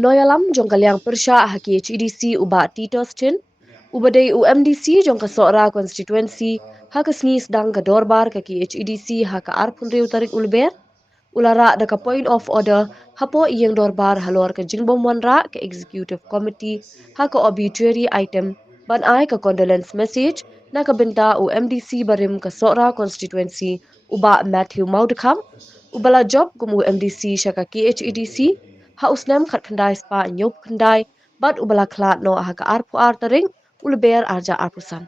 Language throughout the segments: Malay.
Noyalam jong kaliang persya haki HEDC uba Titos Chin, ubadai UMDC jong kasora konstituensi haka sengis dang ka dorbar kaki HEDC haka arpun riu tarik ulber, ulara daka point of order hapo iyang dorbar halor ka jingbom wanra ke executive committee haka obituary item ban ai ka condolence message na ka benta UMDC barim kasora konstituensi uba Matthew Maudekam, ubala job kum UMDC shaka KHEDC ha usnem khat khandai spa nyop khandai bat ubala klat no aha ka arpu artaring ulber arja arpusan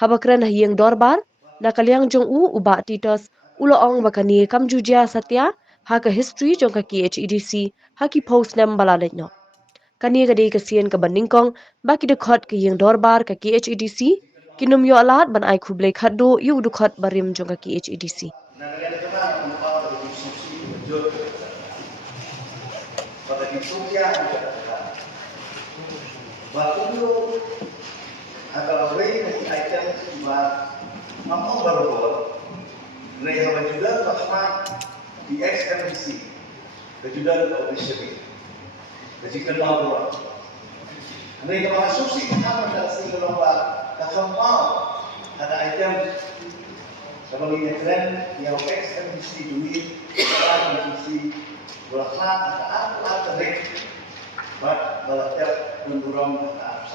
habakran hiyang dorbar na kalyang jong uba titos ulo ong bakani kam jujia satya ha ka history jong ka KHEDC ha ki post nem balalet no kani gadi ka sien ka baningkong baki de khot ka yeng dorbar ka KHEDC kinum yo alat ban ai khuble khaddo yu du khot barim jong ka KHEDC Bagi Surya Bakulo atau rei item mampu baru rei hawa juga bahwa di XMC kejudan officially kejikan baru rei hawa susi kami dah sih lomba mau ada item kalau ini trend yang XMC dulu XMC berhak ada rei balatiap mendorong ke atas.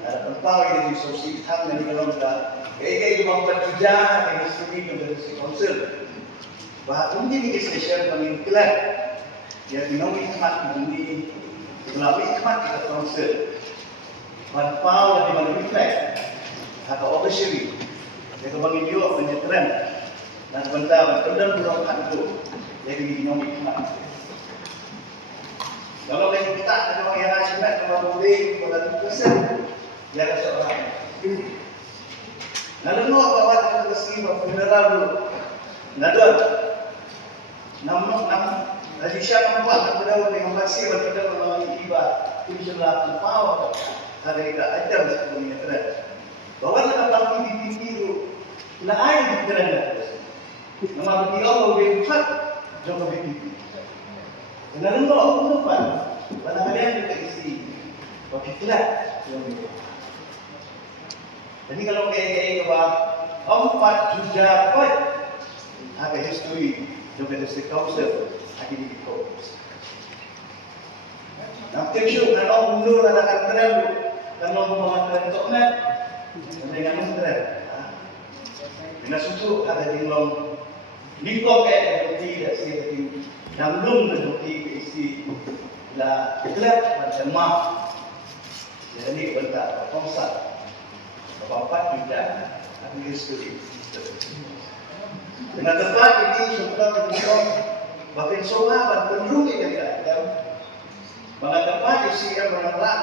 Ada pentau yang disosikan dari dalam dah. Ini memang berjuang dengan studi konvensi konsul. Bahawa ini session paling kelar yang dinamik hikmat ini melalui hikmat kita konsul. Pentau yang dimana atau obesiri yang kembali dia penyetran dan benda benda buruk itu yang dinamik hikmat. Kalau lagi kita ada orang yang rajin kalau boleh pada tugasan ya seorang. Lalu mau bawa ke sini beneran dulu. Nada. Namun lagi siapa buat benda yang masih benda melalui iba itu jelas power ada kita ada sebelumnya keren. Bawa kita tahu di TV itu lah air keren. Nama dia boleh buat jangan begitu. Lalu mau apa? Kadang-kadang kita isi wakitulah yang itu. Jadi kalau kayak empat juga kot ada history juga dari council ada di kos. Nanti show kalau mundur ada kantoran kalau mengatakan tokna dengan kantoran. Dengan susu ada di long lingkop kayak tidak sih namlung seperti isi la ikhlas macam mah jadi bentak konsep bapak juga ambil studi dengan tempat ini sudah menunjuk bahkan soal dan penduduk yang ada mana tempat isi yang menolak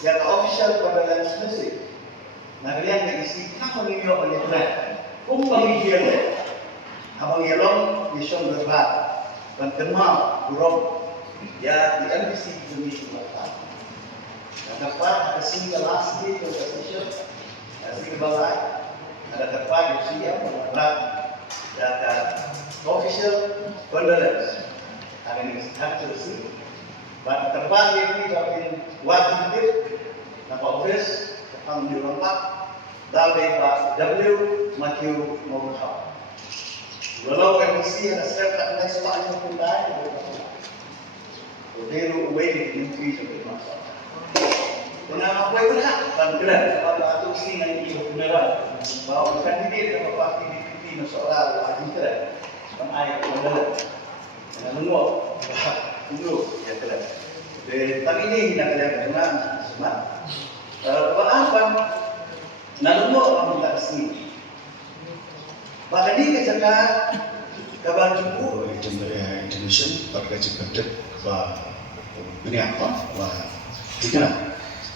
yang official pada dalam semesti nah yang isi tak menunjuk oleh Tuhan pembagian abang yelong di sini berbat dan kenal buruk ya di NBC demi kebaikan. Dan dapat ada single last day conversation, ada single balai, ada dapat di sini yang mengenal data official condolence. Ada ini actual sih. Dan dapat ini dapat wajib dapat office tentang di lengkap dari Pak W Matthew Maudekam. Walau NBC ada serta next part yang pun dah. They were waiting in increase of the master. Kenapa kau itu nak? Bandar, kalau aku sih nanti beneran. Bahawa kandidat yang berparti di PT masalah ajudan, kan ayat bandar. Dan menunggu, tunggu ya keren. Tapi ini nak lihat dengan semua. Apa? Nalungo orang minta sini. Bahkan ini kejagaan kabar cukup. Indonesia pada kejagaan ini apa? Wah, tidak.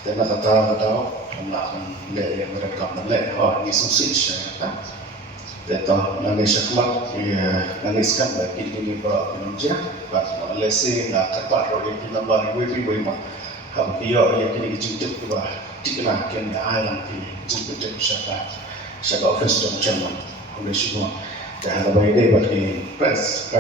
Dan kata orang yang mereka menilai, ini sukses, kan? Dan nangis sekemat, nangiskan bagi ini beberapa Indonesia, bahkan lesi nak kepat orang yang nampak WP mah, dia yang kini jujur juga dikenal kini ayam di jujur siapa office dan macam oleh semua. Dah lebih deh bagi press.